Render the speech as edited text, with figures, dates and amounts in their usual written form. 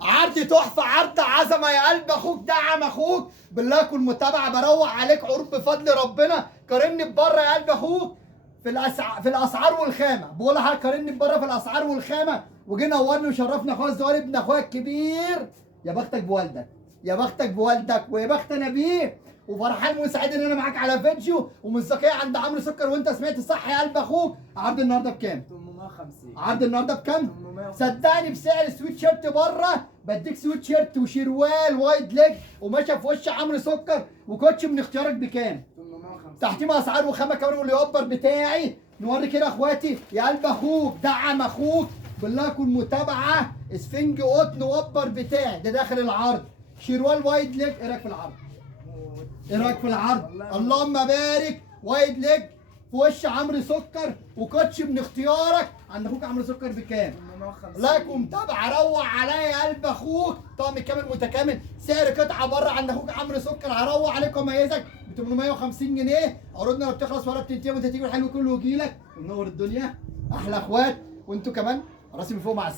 عرض تحفه، عرض عظمه يا قلب اخوك، دعم اخوك بالله. كل متابعه بروق عليك عروض بفضل ربنا. قارني ببره يا قلب اخوك في الاسعار والخامه. بقول لحضرتك قارني ببره في الاسعار والخامه، وجي نورني وشرفني اخويا الصغير ابن اخويا الكبير. يا بختك بوالدك، يا بختك بوالدك، ويا بختنا بيه. وفرحان وسعيد ان انا معاك على فيديو ومصداقيه عند عمرو سكر. وانت سمعت صح يا قلب اخوك. عرض النهارده بكام؟ 850. عرض النهارده بكام؟ 850. صدقني بسعر سويت شيرت بره بديك سويت شيرت وشروال وايد ليج وماشيه في وش عمرو سكر وكوتش من اختيارك بكام؟ 850. تحتيه اسعار وخامه كمان واليوبر بتاعي. نوري كده اخواتي يا قلب اخوك، دعم اخوك بالله. كل متابعه اسفنج قطن وبر بتاعي ده داخل العرض. شروال وايد ليج. ايه رايك في العرض؟ ايه رايك في العرض؟ اللهم بارك. وايد ليج في وش عمرو سكر وكوتش من اختيارك عند اخوك عمرو سكر بكام؟ 850. لايك ومتابعه روق عليا يا قلب اخوك. طقم كامل متكامل سعر قطعه بره عند اخوك عمرو سكر. هروق عليك واميزك ب 850 جنيه. عروضنا لا بتخلص ولا بتنتهي، وانت تيجي الحلو كله يجي لك ونور الدنيا. احلى اخوات. وانتوا كمان راسي من فوق مع السلامه.